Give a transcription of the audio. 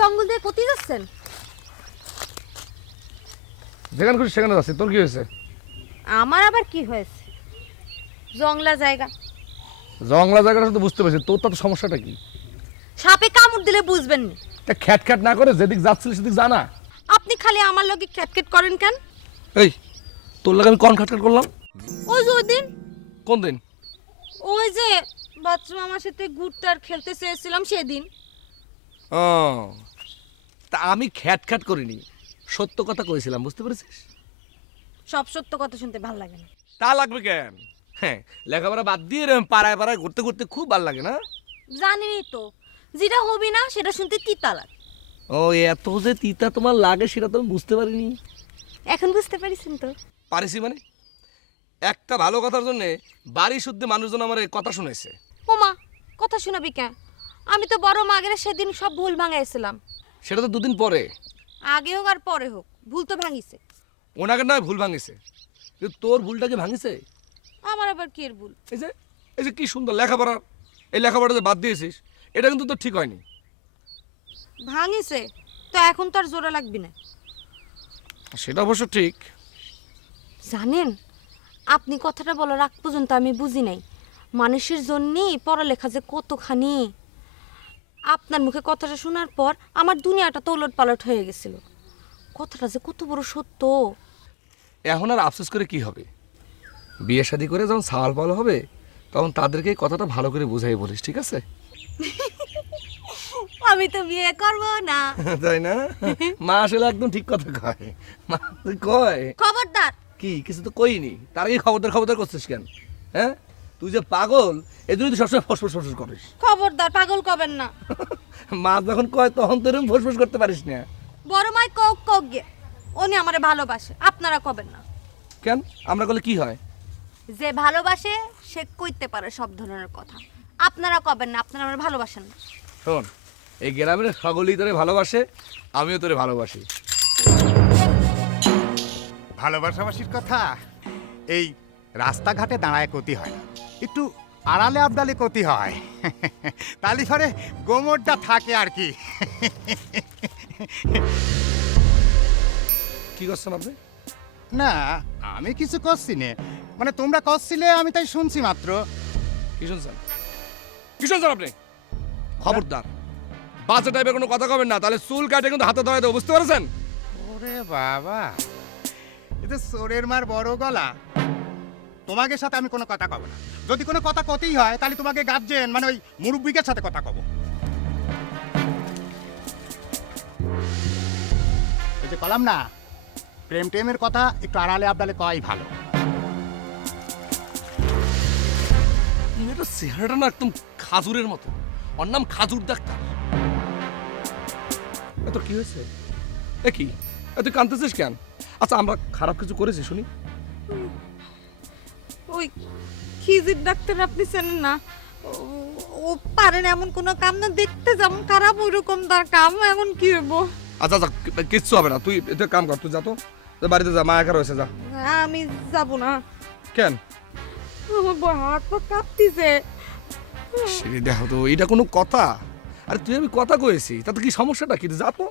জঙ্গল দিয়ে কোথায় যাচ্ছেন? যেখানে খুশি সেখানে যাচ্ছি, তোর কি হয়েছে? আমার আবার কি হয়েছে? জংলা জায়গা। জংলা জায়গাটা তো বুঝতে পারছি, তোর তো সমস্যাটা কি? সাপে কামড় দিলে বুঝবেন না। তা খ্যাট খ্যাট না করে যেদিক যাচ্ছিলি সেদিক জানা। আপনি খালি আমার লগে খ্যাটখ্যাট করেন কেন? এই তোর লাগে আমি কোন খ্যাটখ্যাট করলাম? ওই যে ওই দিন, কোন দিন? ওই যে বাচ্চা আমার সাথে গুড়টার খেলতে চেয়েছিলাম সেদিন। ও তা আমি খ্যাট খ্যাট করিনি, সত্য কথা কইছিলাম, বুঝতে পেরেছিস? সব সত্য কথা শুনতে ভালো লাগে না। তা লাগবে কেন? হ্যাঁ, লেখাপড়া বাদ দিয়ে এরকম পাড়ায় পাড়ায় ঘুরতে ঘুরতে খুব ভালো লাগে না? জানিনি তো, যেটা হবি না সেটা শুনতে তিতা লাগে। ও এত যে তিতা তোমার লাগে সেটা তো আমি বুঝতে পারিনি। এখন বুঝতে পারিছেন তো? পারিছি মানে? একটা ভালো কথার জন্য বাড়ি শুদ্ধ মানুষজন আমার এই কথা শুনেছে। ওমা, কথা শোনাবি কেন? আমি তো বড় মাগের সেদিন সব ভুল ভাঙাইছিলাম। সেটা তো দুদিন পরে। আগে হোক আর পরে হোক, ভুল তো ভাঙিছে। ওনাকে নয় ভুল ভাঙিছে, কিন্তু তোর ভুলটাকে ভাঙিছে। আমার আবার কি এর ভুল? এই যে কি সুন্দর লেখাপড়া, এই লেখাপড়া যে বাদ দিয়েছিস, এটা কিন্তু তোর ঠিক হয়নি। ভাঙিছে তো এখন তো আর জোড়া লাগবে না। সেটা অবশ্য ঠিক। জানেন, আপনি কথাটা বলার আগ পর্যন্ত আমি বুঝি নাই মানুষের জন্যই পড়ালেখা যে কতখানি। আপনার মুখে কথাটা শোনার পর আমার দুনিয়াটা তো ওলট পালট হয়ে গেছিল। কথাটা যে কত বড় সত্য। এখন আর আফসোস করে কি হবে? বিয়ে শাদী করে যখন সাওয়াল পাল হবে তখন তাদেরকে এই কথাটা ভালো করে বুঝাই বলিস, ঠিক আছে? আমি তো বিয়ে করব না। তাই না? মা আসলে একদম ঠিক কথা কয়। মা কয় খবরদার। কি কিছু তো কইনি, তার আগে খবরদার খবরদার করছিস কেন? হ্যাঁ, তুই যে পাগল এজন্যই তুই সবসময় ফসফস ফসফস করিস। খবরদার, পাগল কবেন না। মা যখন কয় তখন তো এরকম ফসফস করতে পারিস না। বড় মাই কক কক গে, উনি আমারে ভালোবাসে, আপনারা কবেন না। কেন? আমরা করলে কি হয়? যে ভালোবাসে সে কইতে পারে সব ধরনের কথা। আপনারা কবেন না, আপনারা আমার ভালোবাসেন না। শোন, এই গ্রামের সকলেই তোরে ভালোবাসে, আমিও তোরে ভালোবাসি। ভালোবাসাবাসির কথা এই রাস্তাঘাটে দাঁড়ায় ক্ষতি হয় না, একটু আড়ালে আবডালে ক্ষতি হয়। তালি ফলে গোমরটা থাকে আর কি। কি করছেন আপনি? না, আমি কিছু করছি না, মানে তোমরা করছিলে আমি তাই শুনছি মাত্র। কি শুনছেন? কি শুনছেন আপনি? খবরদার বাচ্চা টাইপের কোনো কথা কবেন না, তাহলে চুল কাটে কিন্তু হাতে ধরে দেবো, বুঝতে পারছেন? ওরে বাবা, এটা সোরের মার বড় গলা। তোমাকে সাথে আমি কোনো কথা কব না, যদি কোনো কথা কতেই হয় তাহলে তোমাকে গার্জেন মানে ওই মুরব্বিকের সাথে কথা কব। এই যে কলাম না, প্রেম টেমের কথা একটু আড়ালে আবডালে কয় ভালো। এটা চেহারাটা না একদম খাজুরের মতো। ওর নাম খাজুর ডাক্তার। এত কি হয়েছে? এ কি তুই কাঁদতেছিস কেন? আচ্ছা, আমরা খারাপ কিছু করেছি শুনি? ওই খিজির ডাক্তার আপনি চেনেন না? ও পারেন এমন কোনো কাম না, দেখতে যেমন খারাপ ওই রকম তার কাম, এমন কি হইব? আচ্ছা আচ্ছা, কিচ্ছু হবে না, তুই এটা কাম কর, তুই যা তো, বাড়িতে যা, মা একা রয়েছে, যা। আমি যাব না। কেন? আমার হাত পা কাঁপতিছে। দেখো তো, এটা কোনো কথা? আরে তুই আমি কথা কয়েছি, তাতে কি সমস্যাটা কি? যা তো।